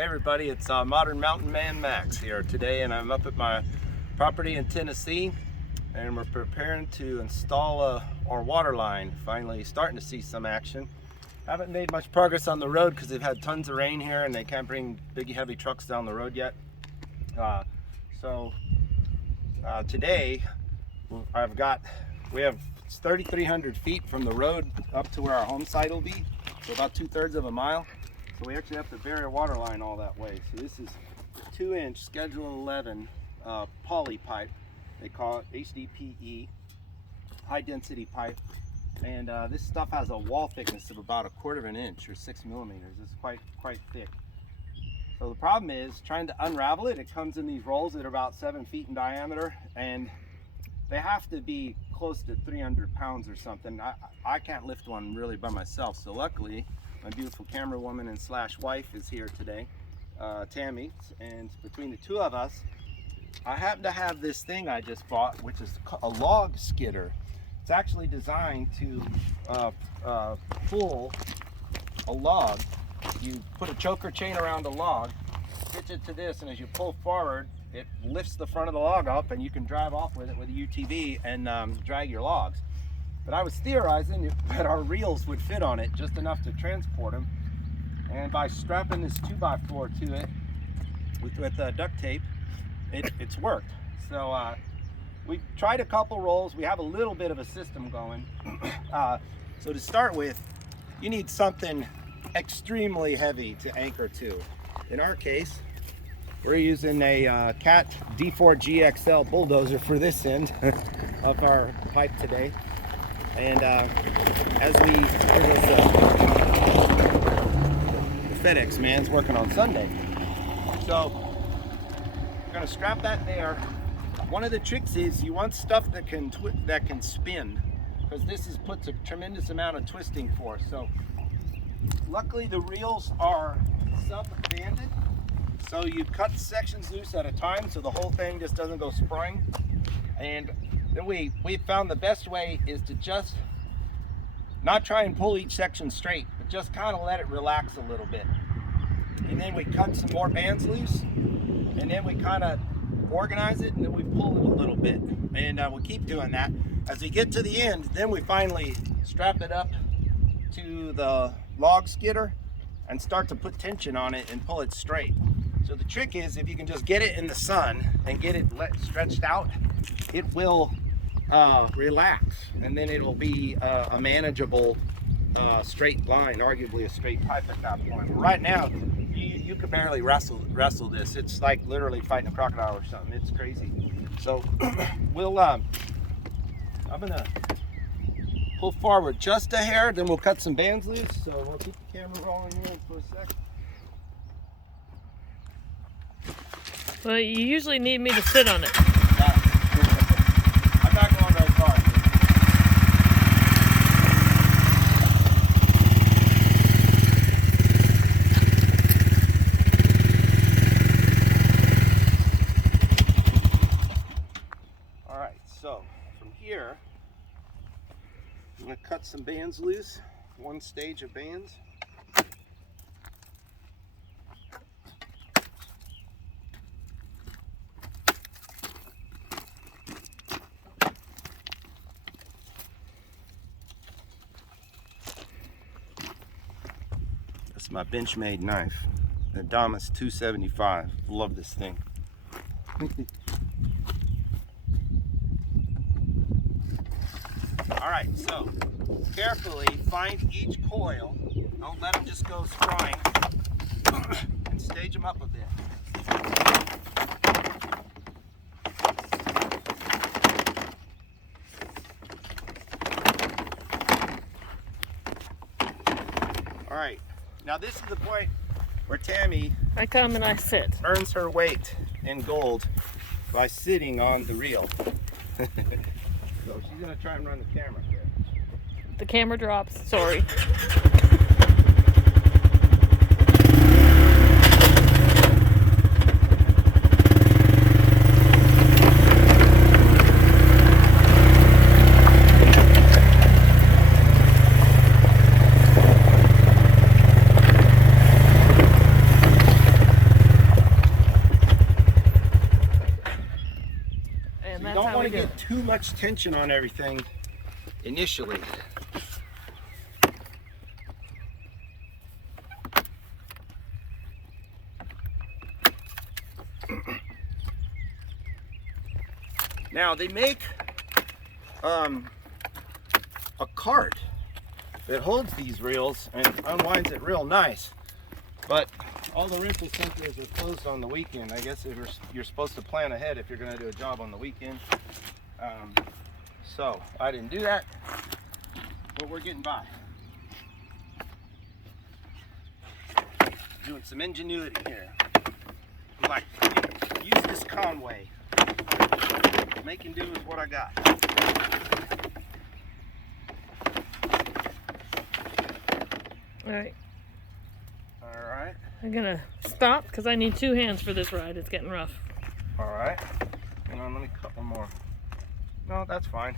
Hey everybody, it's Modern Mountain Man Max here today, and I'm up at my property in Tennessee, and we're preparing to install our water line. Finally starting to see some action. Haven't made much progress on the road because they've had tons of rain here and they can't bring big heavy trucks down the road yet. Today we have 3,300 feet from the road up to where our home site will be, so about 2/3 of a mile. So we actually have to bury a water line all that way. So this is 2-inch Schedule 11 poly pipe. They call it HDPE, high density pipe. And this stuff has a wall thickness of about 1/4 inch or 6 millimeters. It's quite thick. So the problem is trying to unravel it. It comes in these rolls that are about 7 feet in diameter, and they have to be close to 300 pounds or something. I can't lift one really by myself. So luckily, my beautiful camera woman and slash wife is here today, Tammy, and between the two of us, I happen to have this thing I just bought, which is a log skidder. It's actually designed to pull a log. You put a choker chain around a log, hitch it to this, and as you pull forward, it lifts the front of the log up, and you can drive off with it with a UTV and drag your logs. But I was theorizing that our reels would fit on it just enough to transport them, and by strapping this 2x4 to it with duct tape, it's worked. So we've tried a couple rolls. We have a little bit of a system going. So to start with, you need something extremely heavy to anchor to. In our case, we're using a Cat D4 GXL bulldozer for this end of our pipe today. And as the FedEx man's working on Sunday, so we're going to strap that there. One of the tricks is you want stuff that can spin, because this puts a tremendous amount of twisting force. So luckily the reels are sub-banded, so you cut sections loose at a time so the whole thing just doesn't go sprawling. And then we found the best way is to just not try and pull each section straight, but just kind of let it relax a little bit. And then we cut some more bands loose, and then we kind of organize it, and then we pull it a little bit. And we'll keep doing that. As we get to the end, then we finally strap it up to the log skidder and start to put tension on it and pull it straight. So the trick is, if you can just get it in the sun and get it stretched out, it will relax, and then it'll be a manageable straight line, arguably a straight pipe at that point. But right now, you can barely wrestle this. It's like literally fighting a crocodile or something. It's crazy. So I'm gonna pull forward just a hair, then we'll cut some bands loose. So we'll keep the camera rolling here for a sec. Well, you usually need me to sit on it. I'm not going very far. All right, so from here, I'm going to cut some bands loose, one stage of bands. That's my Benchmade knife, the Damas 275. Love this thing. All right, so carefully find each coil. Don't let them just go sprawling, and stage them up a bit. All right, now this is the point where Tammy, I come and I sit, earns her weight in gold by sitting on the reel. So she's gonna try and run the camera here. the camera drops, sorry. too much tension on everything initially. Now they make a cart that holds these reels and unwinds it real nice, but all the rental centers are closed on the weekend. I guess you're supposed to plan ahead if you're going to do a job on the weekend. So I didn't do that, but we're getting by. Doing some ingenuity here. Like, use this Conway. Making do with what I got. Alright. Alright. I'm gonna stop because I need 2 hands for this ride. It's getting rough. Alright. Hang on, let me cut one more. No, that's fine.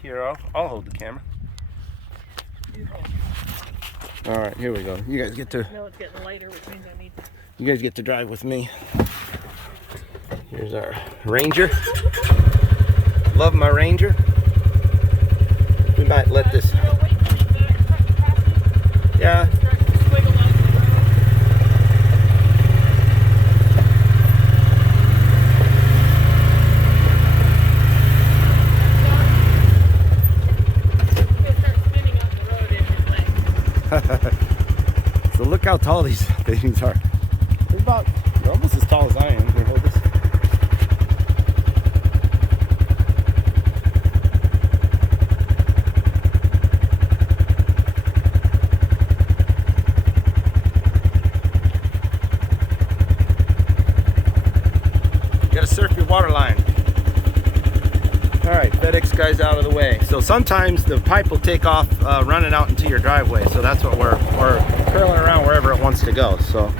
Here, I'll hold the camera. Alright, here we go. You guys get to. No, it's getting lighter, which means I need. You guys get to drive with me. Here's our Ranger. Love my Ranger. We might let this. Yeah. So look how tall these things are. They're almost as tall as I am. Here, hold this. You gotta surf your water line. Alright, FedEx guy's out of the way. So sometimes the pipe will take off running out into your driveway. So that's what we're curling around wherever it wants to go. So.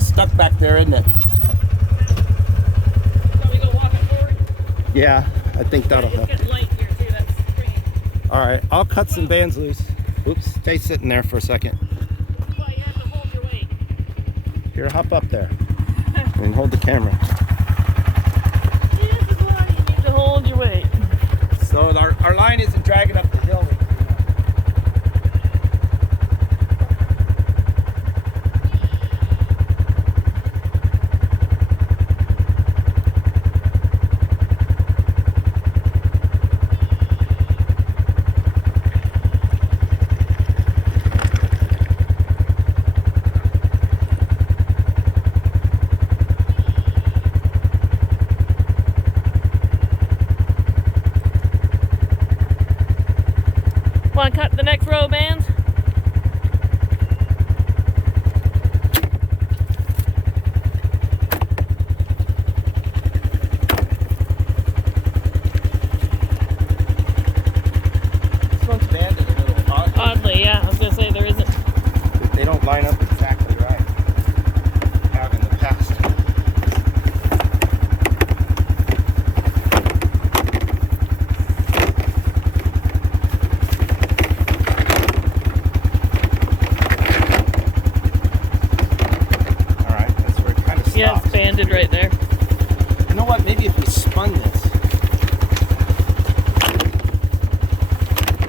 Stuck back there, isn't it? Shall we go walking forward? Yeah, I think that'll help. It's getting light here too. That's pretty. All right, I'll cut some bands loose. Oops, stay sitting there for a second. Well, you have to hold your weight. Here, hop up there and hold the camera. This is why you need to hold your weight. So our line isn't dragging up the hill. Want to cut the next row, bands? This one's banded a little Oddly, yeah. I was gonna say there isn't. They don't line up exactly right. Have in the past. Yeah, it's banded right there. You know what? Maybe if we spun this,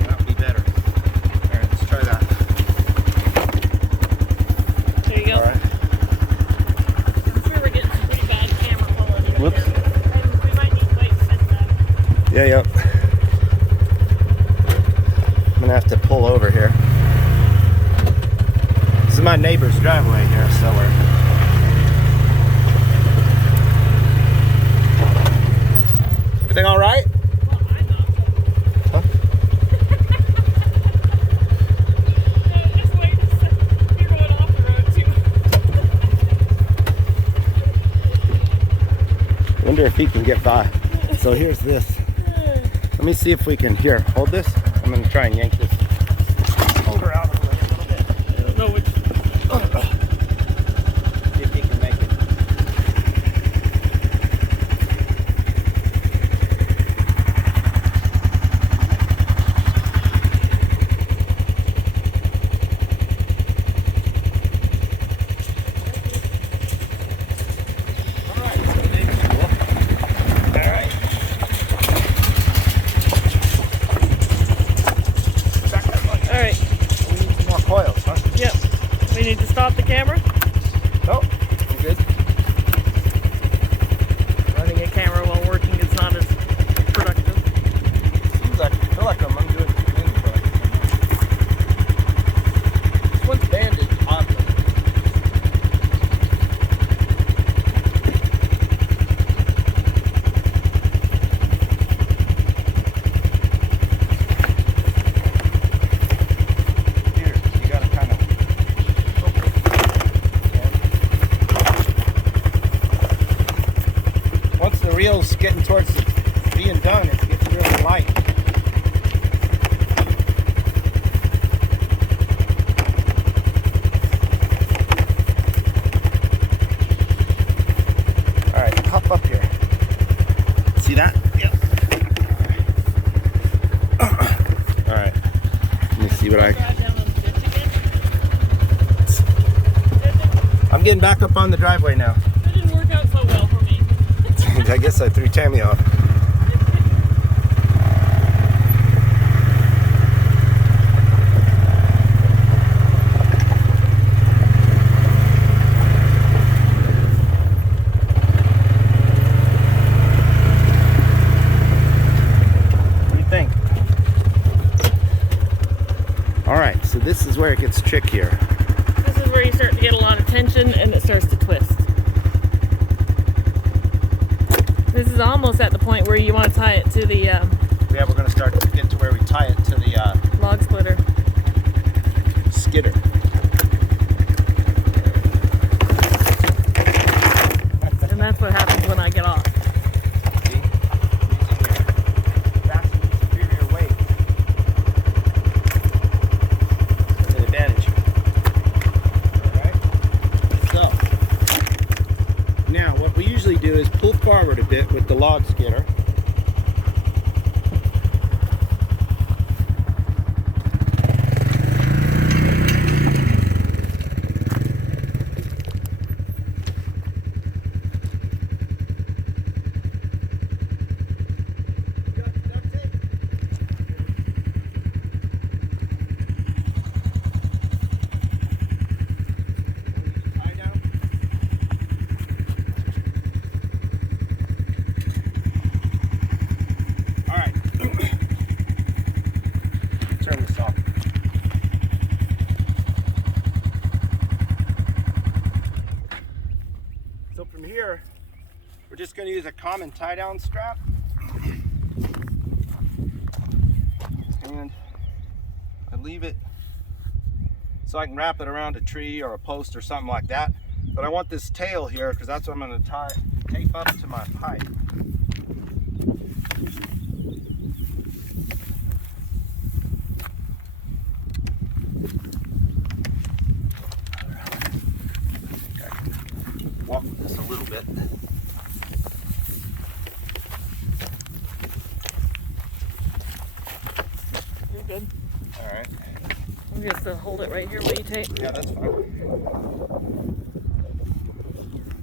that would be better. All right, let's try that. There you go. All right. I'm sure we're getting some pretty bad camera quality. Whoops. And we might need to wait for that. Yeah, yep. I'm gonna have to pull over here. This is my neighbor's driveway here, so we're. Everything all right? Well, I'm not. Huh? No, just wait a second. You're going off the road too. I wonder if he can get by. So here's this. Let me see if we can. Here, hold this. I'm gonna try and yank this over out of the way a little bit. I don't know which. feel like I'm undoing too many, but this one's banded oddly. Here, you gotta kind of. Once the reel's getting towards being done, it's getting really light. All right, hop up here. See that? Yep. All right. Let me see what I. Drive down on the ditch again. I'm getting back up on the driveway now. That didn't work out so well for me. I guess I threw Tammy off. What do you think? All right, so this is where it gets trickier. This is where you start to get a lot of tension and it starts to twist. This is almost at the point where you want to tie it to the Yeah, we're going to start to get to where we tie it to the log splitter. skidder. And that's what happens when I get off. See? That's the superior weight. That's an advantage. Alright. So, now what we usually do is pull forward a bit with the log skidder. Turn this off. So from here, we're just going to use a common tie-down strap. And I leave it so I can wrap it around a tree or a post or something like that. But I want this tail here because that's what I'm going to tape up to my pipe. Walk with this a little bit. You're good. All right. I'm just gonna hold it right here while you tape. Yeah, that's fine.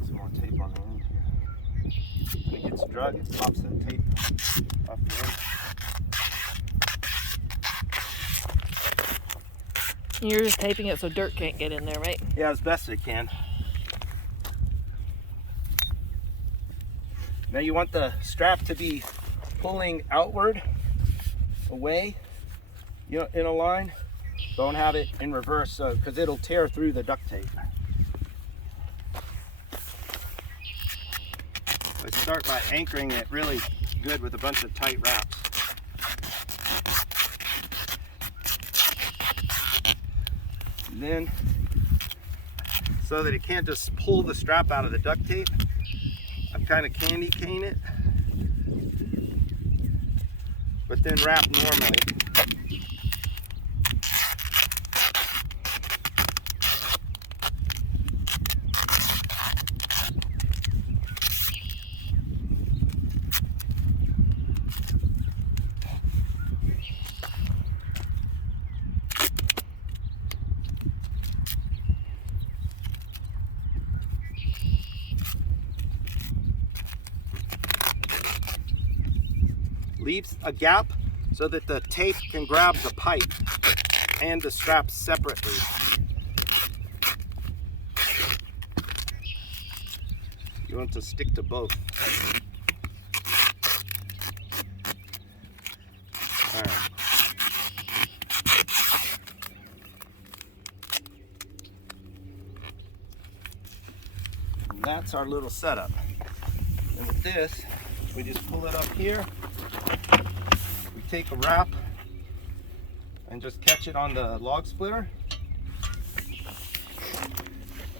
Some more tape on the end here. When it gets drug, it pops the tape off the end. You're just taping it so dirt can't get in there, right? Yeah, as best it can. Now you want the strap to be pulling outward, away, in a line. Don't have it in reverse because it'll tear through the duct tape. I start by anchoring it really good with a bunch of tight wraps. And then, so that it can't just pull the strap out of the duct tape, I'm kind of candy cane it, but then wrap normally. Leaves a gap so that the tape can grab the pipe and the strap separately. You want to stick to both. All right. And that's our little setup. And with this, we just pull it up here. We take a wrap and just catch it on the log splitter.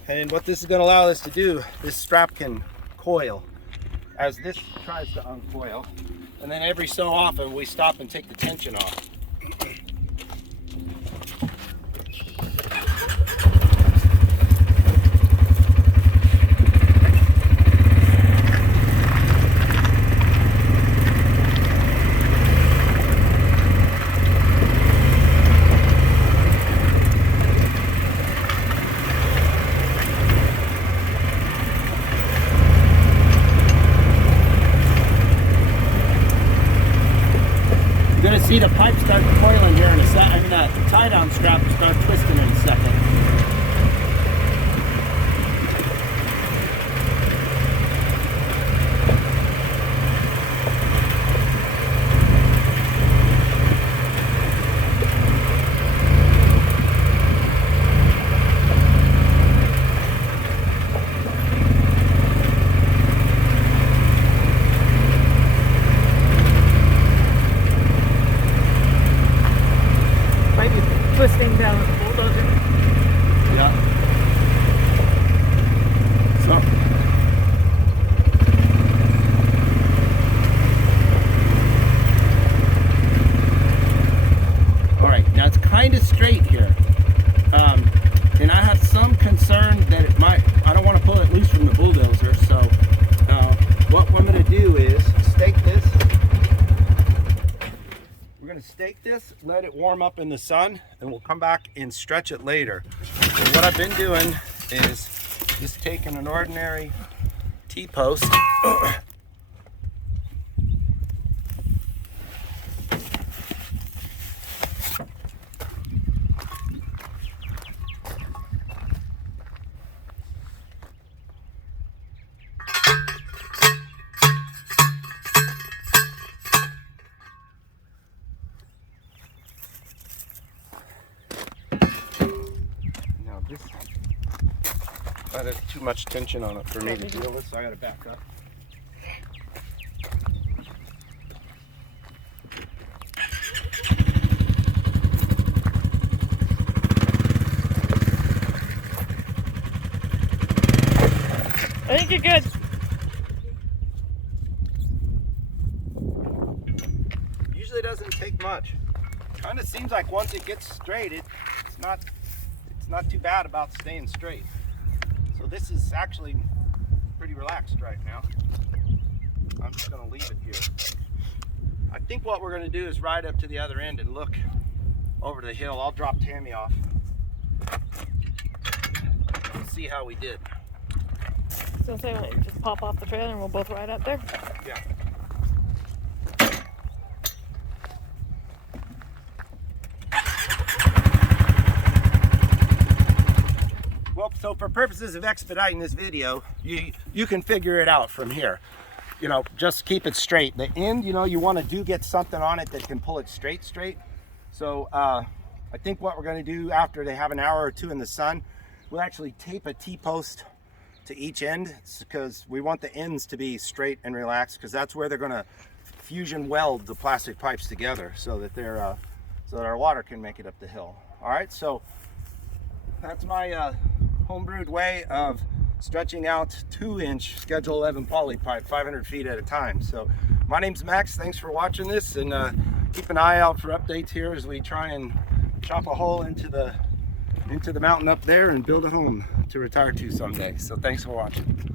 And what this is going to allow us to do, this strap can coil as this tries to uncoil. And then every so often we stop and take the tension off. See the pipe start coiling here in a second. I mean, the tie-down strap will start twisting in a second. Twisting down with the bulldozer. Yeah. So. All right, now it's kind of straight here. And I have some concern that it might, I don't want to pull it loose from the bulldozer. So what I'm going to do is stake this. We're going to stake this, let it warm up in the sun, and we'll come back and stretch it later. So what I've been doing is just taking an ordinary T-post. There's too much tension on it for me to deal with, so I gotta back up. I think you're good. Usually doesn't take much. Kind of seems like once it gets straight, it's not too bad about staying straight. So this is actually pretty relaxed right now. I'm just going to leave it here. I think what we're going to do is ride up to the other end and look over the hill. I'll drop Tammy off. We'll see how we did. So say just pop off the trailer and we'll both ride up there. Yeah. Well, so for purposes of expediting this video, you can figure it out from here. You know, just keep it straight. The end, you know, you want to get something on it that can pull it straight. So I think what we're going to do after they have an hour or two in the sun, we'll actually tape a T-post to each end, because we want the ends to be straight and relaxed, because that's where they're going to fusion weld the plastic pipes together so that they're so that our water can make it up the hill. All right, so that's my homebrewed way of stretching out 2-inch Schedule 11 poly pipe 500 feet at a time. So my name's Max. Thanks for watching this, and keep an eye out for updates here as we try and chop a hole into the mountain up there and build a home to retire to someday. So thanks for watching.